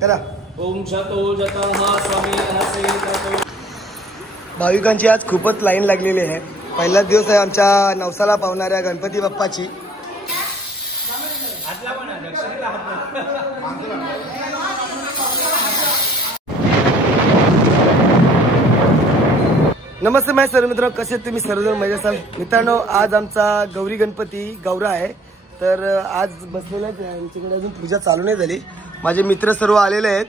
करा. ओम शतो जतः स्वामी. भाविकांची आज खूपच लाईन लागलेली आहे. पहिलाच दिवस आहे आमच्या नवसाला पावणाऱ्या गणपती बाप्पाची. नमस्ते माझे सर्व मित्र, कसे तुम्ही सर्वजण मजा असाल. मित्रांनो, आज आमचा गौरी गणपती गौरा आहे. तर आज बसलेले आहेत. आमच्याकडे अजून पूजा चालू नाही झाली. माझे मित्र सर्व आलेले आहेत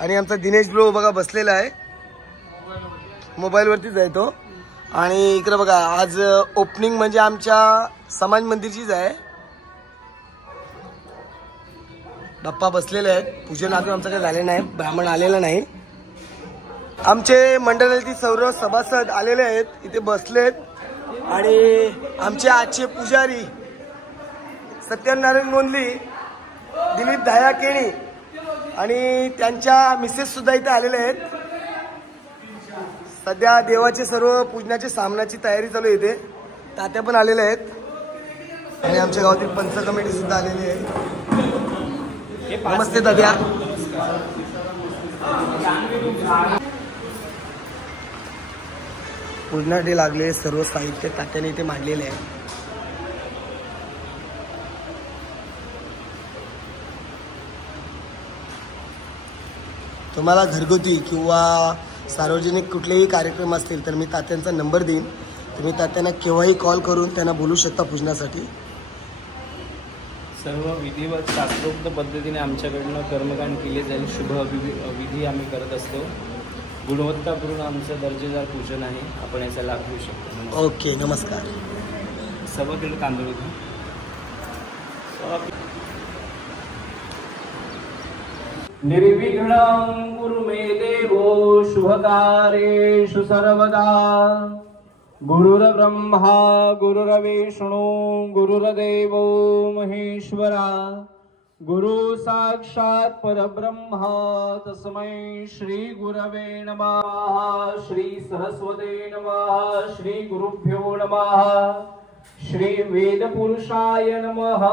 आणि आमचा दिनेश ब्रो बघा बसलेला आहे, मोबाईलवरतीच आहे तो. आणि इकडे बघा आज ओपनिंग म्हणजे आमच्या समाज मंदिरचीच आहे. बाप्पा बसलेले आहेत. पूजन अजून आमचं काही झाले नाही, ब्राह्मण आलेला नाही. आमचे मंडळातील सर्व सभासद आलेले आहेत, इथे बसलेत. आणि आमचे आजचे पुजारी सत्यनारायण मोंदली, दिलीप धाया केणी आणि त्यांच्या मिसेस सुद्धा इथे आलेले आहेत. सध्या देवाचे सर्व पूजनाचे सामनाची तयारी चालू आहे. इथे तात्या पण आलेले आहेत आणि आमच्या गावातील पंच कमिटी सुद्धा आलेली आहे. नमस्ते तात्या. पूजनासाठी लागले सर्व साहित्य तात्याने इथे मांडलेले आहे. तुम्हाला घरगुती किंवा सार्वजनिक कुठलेही कार्यक्रम असतील तर मी तात्यांचा नंबर देईन. तुम्ही तात्यांना केव्हाही कॉल करून त्यांना बोलू शकता पूजनासाठी. सर्व विधिवत शास्त्रोक्त पद्धतीने आमच्याकडनं कर्मकांड केले जाईल. शुभ विधी आम्ही करत असतो. गुणवत्तापूर्ण आमचं दर्जेदार पूजन आहे. आपण याचा लाभ घेऊ शकतो. ओके, नमस्कार. सव्वा किलो तांदूळ. निर्विघ्नं कुरु मे देवो शुभकार्येषु सर्वदा. गुरुर्ब्रह्मा गुरुर्विष्णु गुरुर्देवो महेश्वरा. गुरु साक्षात् परब्रह्म तस्मै श्री गुरवे नमः. श्री सरस्वते नमः. श्री गुरुभ्यो नमः. श्री वेद पुरुषाय नमः.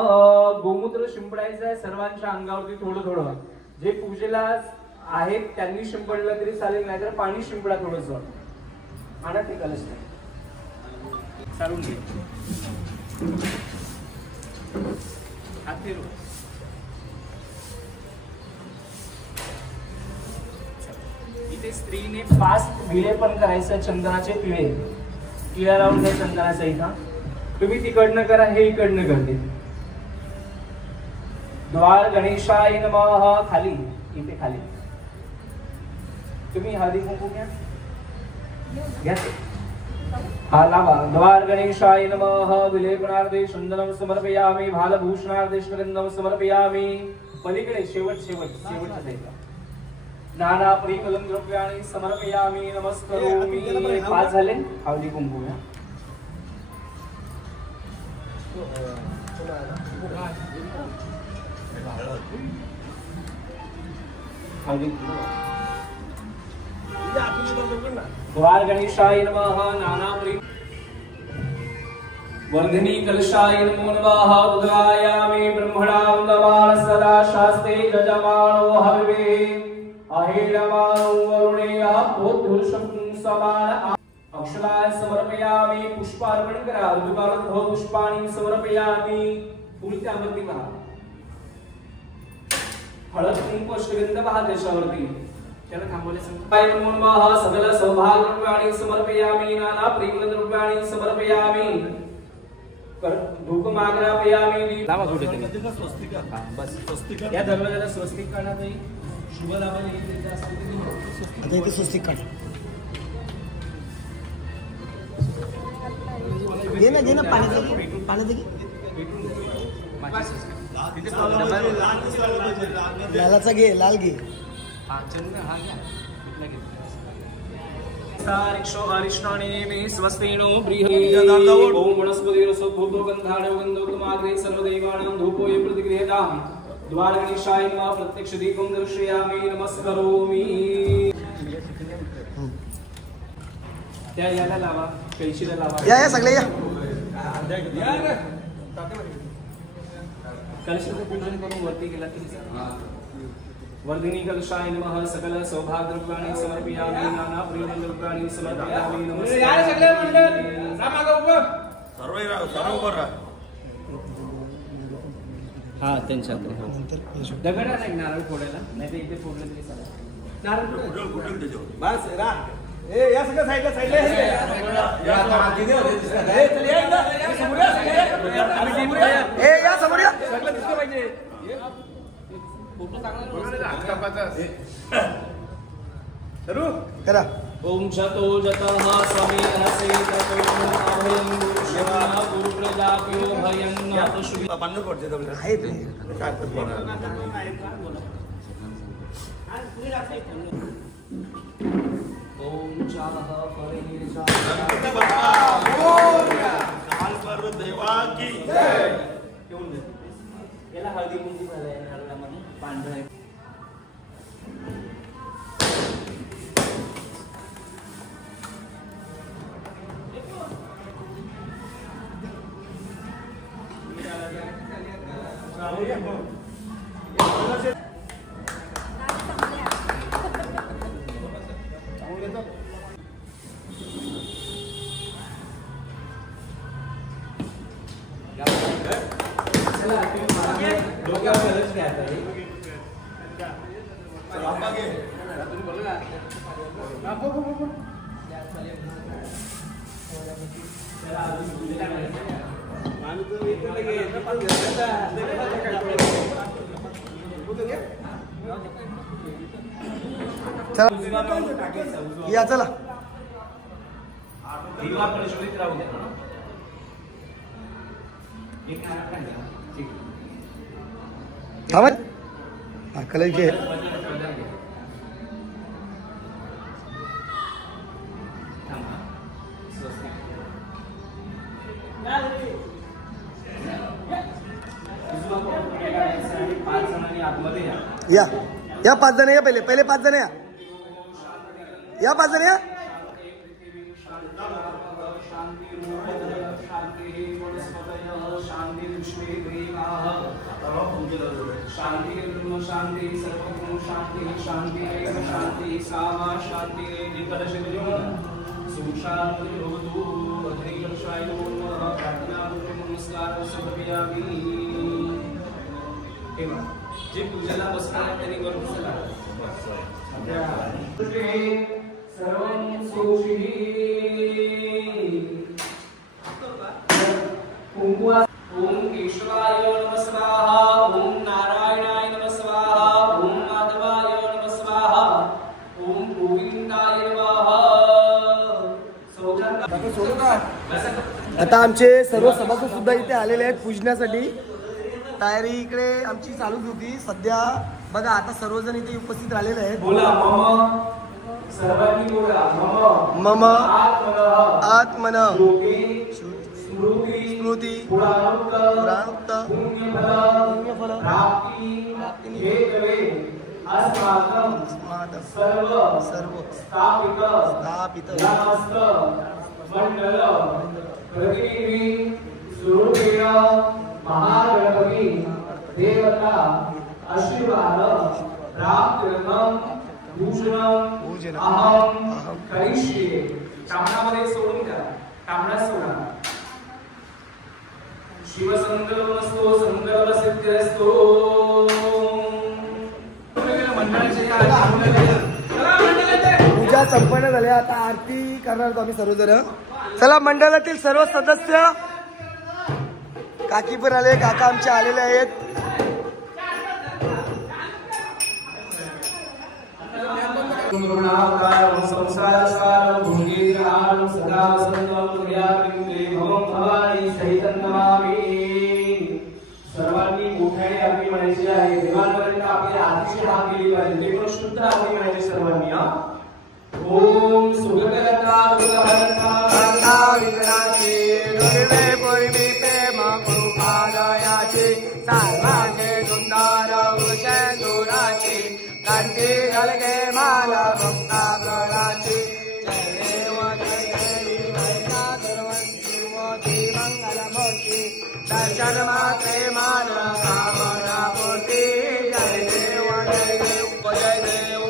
गोमूत्र शिंपडायचं आहे सर्वांच्या अंगावरती थोडं थोडं. जे पूजेला आहेत त्यांनी शिंपडलं तरी चालेल, नाहीतर पाणी शिंपडा थोडस. आणा ते कलश चालून घे. हात फिरव. इथे स्त्रीने 5 विळे पण करायचे चंदनाचे पिळे. टिळा लावून घ्या चंदनाचा. इथं तुम्ही तिकडनं करा, हे इकडनं करते. द्वार गणेशाय नमः. खाली इथे खाली तुम्ही हळदी कुंकू घ्या. हा लावा. द्वार गणेशाय नमः. विलेपनार्थे चंदनम समर्पयामि. भालभूषणार्थे स्मरंदम समर्पयामि. पलीकडे शेवटच्या साईडला नाना परिकलम द्रव्याणि समर्पयामि. नमस्करोमि. 5 झाले. हळदी कुंकू घ्या. द्वार गणेशाय नमः. नाना वर्धिनी कलशाय नमो नमः. रुद्रायामि ब्रह्मणां नमामि सदा शास्ते जजमानो हविवे. अहेरमानो वरुणेय पोतुषं समान. अक्षराय समर्पयामि. पुष्पार्पण करा. ऋतुकालत पुष्पाणि समर्पयामि. पूर्त्यावरती पहा. हळद कुंकू अष्टगंध पहा त्याच्यावरती. त्याला थांबवले संपाय नमो नमः. सगळ सौभाग्य द्रव्याणि समर्पयामि. नाना प्रेम द्रव्याणि समर्पयामि. धूप माग्रापयामि. लावा कुठे तरी स्वस्तिका. बस स्वस्तिका या दरवाजाला स्वस्तिक काढा. ताई शुभ लाभाने इथे असते. आता इथे स्वस्तिक काढा. घे ना पाण्याचं घे. लालाचा घे. लाल घे. स्वस्तिनो ओम वनस्पतिरसोद्भूतो गन्धाढ्यो गन्धोत्तमाग्रे सर्वदेवानां धूपोऽयं प्रतिगृह्यताम्. द्वार गणेशाय नमः. प्रत्यक्ष दीपं दर्शयामि. नमस्करोमि. त्या याला लावा. कैशीला लावा. या सगळे या. कलशाचं पूजन करून वरती गेला तरी वर्धिनी कलशाय नमः सकल सौभाग्यद्रव्याणि समर्पयामि नाना प्रियद्रव्याणि समर्पयामि नमस्ते यार सगळे मंडळ रामागा उभं सर्व उभं राहा हा त्यांच्या दगड नाही नारळ फोडायला नाही ते इथे फोडलं तरी चालेल नारळ फोडलं बस रा ए या सगळं साईडला साईडला ए या समोर या सगळं दिसलं पाहिजे फोटो चांगला करा ओम शतो जतः स्वामी नसे ततो अभयं शिवा गुरु प्रजाप्यो भयं नाथ शुभ पांडू पडते दबले आहे ते काय ओम चाह परिजा काल पर देवा की जय येऊन दे याला हळदी कुंकू झालंय नारळामध्ये पांढरं आहे या चला थांबा कलर घे या या 5 जण या पहिले 5 जण या 5 जण या शांति शांति सर्वगुण शांति शांति शांति सामा शांति निकलश सुशांति भवतु अग्निकलशाय नमः प्रार्थना नमस्कार समर्पयामि एवं जे पूजेला बसणार त्यांनी करून चला सर्वं सुखी ओम केशवाय नमः स्वाहा ओम नारायणाय नमः स्वाहा ओम माधवाय नमः स्वाहा ओम गोविंदाय नमः आता आमचे सर्व सभासद सुद्धा इथे आलेले आहेत पूजण्यासाठी तयारी इकडे आमची चालूच होती सध्या बघा आता सर्वजण इथे उपस्थित राहिलेले आहेत बोला मम सर्वांनी बोला मम आत्मन स्मृती पुराणोक्त पुण्यफल प्राप्ती अस्माकं सर्व स्थापित नमस्त मंडल प्रतिनिधि स्वरूपेण महागणपती देवता आशीर्वाद प्राप्त्यर्थं पूजनं अहं करिष्ये कामनामध्ये सोडून द्या कामना सोडा शिव संकल्पस्तु संकल्प सिद्धिरस्तु पूजा संपन्न झाली आता आरती करणार आहोत आम्ही सर्वजण चला मंडळातील सर्व सदस्य काकी पण आले काका आमचे आलेले आहेत सर्वांनी मोठ्याने आरती म्हणायची आहे देवांपर्यंत आपली आरतीची हाक केली पाहिजे ते पण शुद्ध आरती म्हणायची सर्वांनी ओम सुगतलता दुर्गभरता विघ्नाची दुर्वे पूर्वी प्रेम कृपालयाची सर्वांगे सुंदर वृषदुराची कंठी घालगे माला भक्ता गणाची जय देव जय देवी महिला सर्वंती मोती मंगलमूर्ती दर्शन मात्रे मान कामना पूर्ती जय देव जय देव जय देव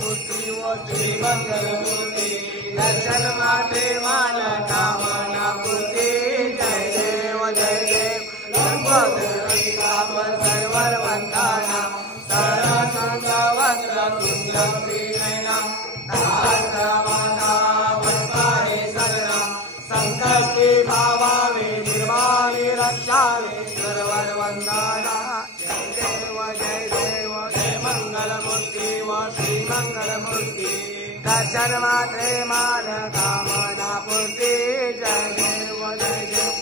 मूर्ती व श्री मंगल मूर्ती दर्शन मात्रे मान कामना पूर्ती जय देव जय देव सर्व सर्वर वंदना सरसंग वक्र तुंग प्रियना सहस्रमाता वत्साहे शरणा संकल्पे भावावे निर्वाणे रक्षावे सर्वर वंदना जय देव जय मंगल मूर्ति व श्री मंगल मूर्ति दर्शन मात्रे मान कामना पूर्ति जय देव जय देव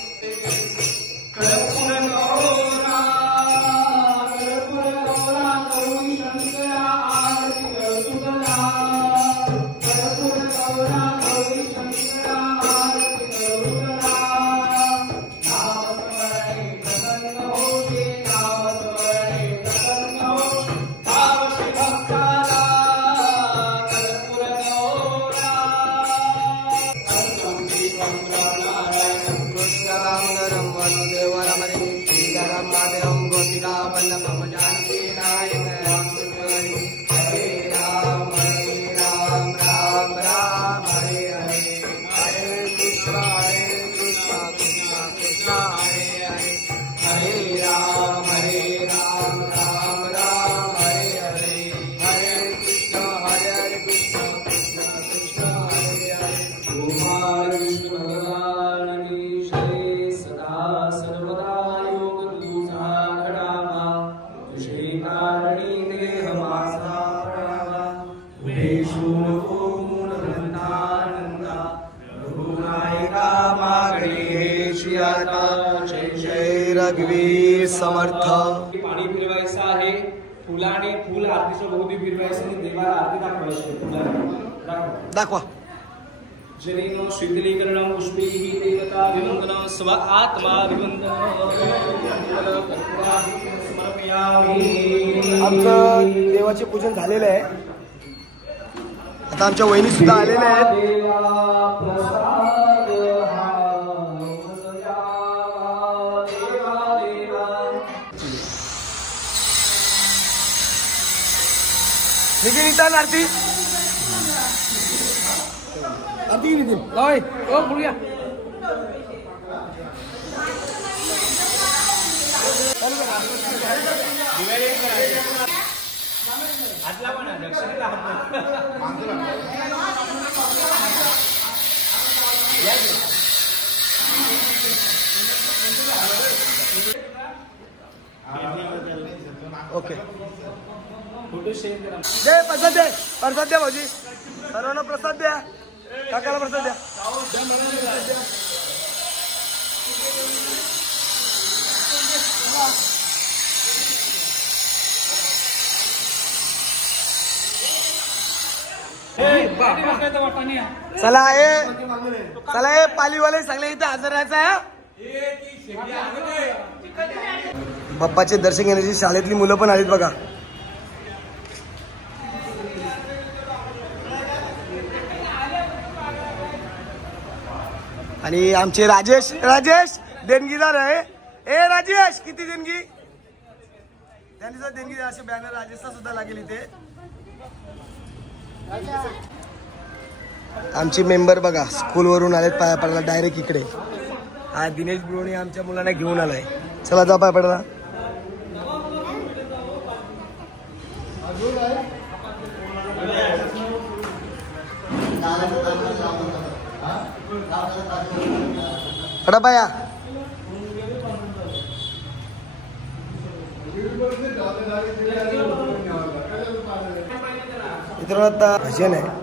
रघुवीर समर्थ पाणी फिरवायचं आहे फुलाने फुल आरतीच्या भोवती फिरवायचं आणि देवाला आरती दाखवायची दाखवा जनेनो शीतलीकरणं पुष्पैः देवता विवन्दनं स्व आत्मा विवन्दनं आमचं देवाचे पूजन झालेलं आहे आता आमच्या वहिनी सुद्धा आलेल्या आहेत नितीन इथं आरती आरती नितीन लाव ओ बोलूया हातला पण दक्षिणेला ओके फोटो शेअर करा दे प्रसाद द्या भाऊजी सर्वांना प्रसाद द्या काकाला प्रसाद द्या चला हे पालीवाले सगळे इथे हजर राहायचं आहे बाप्पाचे दर्शन घेण्याची शाळेतली मुलं पण आलीत बघा आणि आमचे राजेश देणगीदार आहे ए राजेश किती देणगी त्यांनी जर देणगी असे बॅनर राजेशचा सुद्धा लागेल इथे आमची मेंबर बघा स्कूल वरून आलेत पाया पडायला डायरेक्ट इकडे हा दिनेश ब्रोणी आमच्या मुलांना घेऊन आलाय चला जा पाया पडायला पडा पाया मित्रांनो आता भजन आहे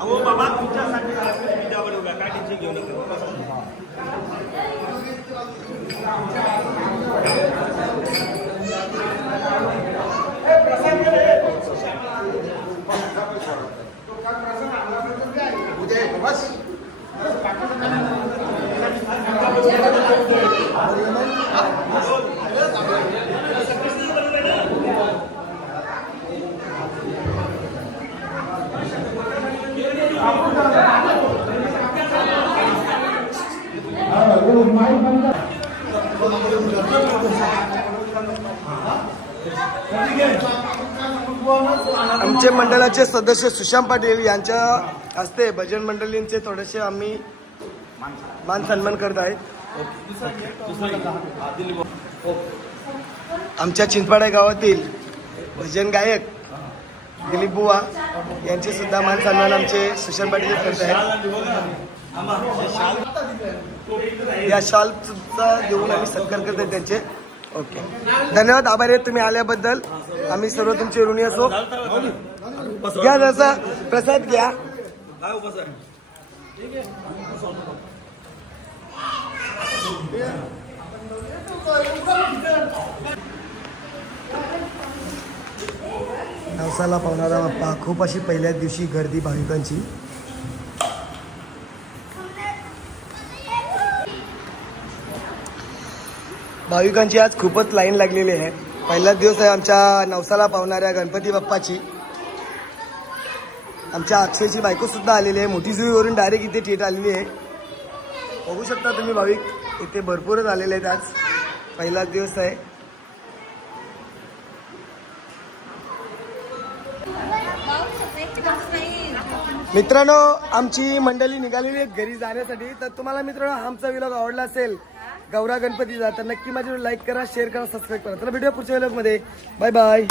अहो बाबा तुमच्यासाठी विद्या बनवला काय टेन्शन घेऊ नका. आमचे मंडळाचे सदस्य सुशांत पाटील यांच्या हस्ते भजन मंडळींचे थोडेसे आम्ही मान सन्मान करत आहेत. आमच्या चिंचपाडा गावातील भजन गायक दिलीप बुवा यांचे सुद्धा मान सन्मान आमचे सुशांत पाटील करत आहेत. या शॉलचा देऊन आम्ही सत्कार करत आहेत त्यांचे. ओके, धन्यवाद, आभार आहे तुम्ही आल्याबद्दल. आम्ही सर्व तुमचे ऋणी असो. घ्या जसा प्रसाद घ्या. नवसाला पावणारा बाप्पा. खूप अशी पहिल्याच दिवशी गर्दी भाविकांची. भाविकांची आज खूपच लाईन लागलेली आहे. पहिलाच दिवस आहे आमच्या नवसाला पावणाऱ्या गणपती बाप्पाची. आमच्या अक्षयची बायको सुद्धा आलेली आहे. मोठी जुईवरून डायरेक्ट इथे थेट आलेली आहे. बघू शकता तुम्ही भाविक इथे भरपूरच आलेले आहेत. आज पहिलाच दिवस आहे. मित्रांनो आमची मंडळी निघालेली आहे घरी जाण्यासाठी. तर तुम्हाला मित्रांनो आमचा व्लॉग आवडला असेल गौरा गणपतीचा तर नक्की माझ्या लाईक करा, शेअर करा, सबस्क्राईब करा. चला भेटूया पुढच्या व्लॉग मध्ये. Bye bye.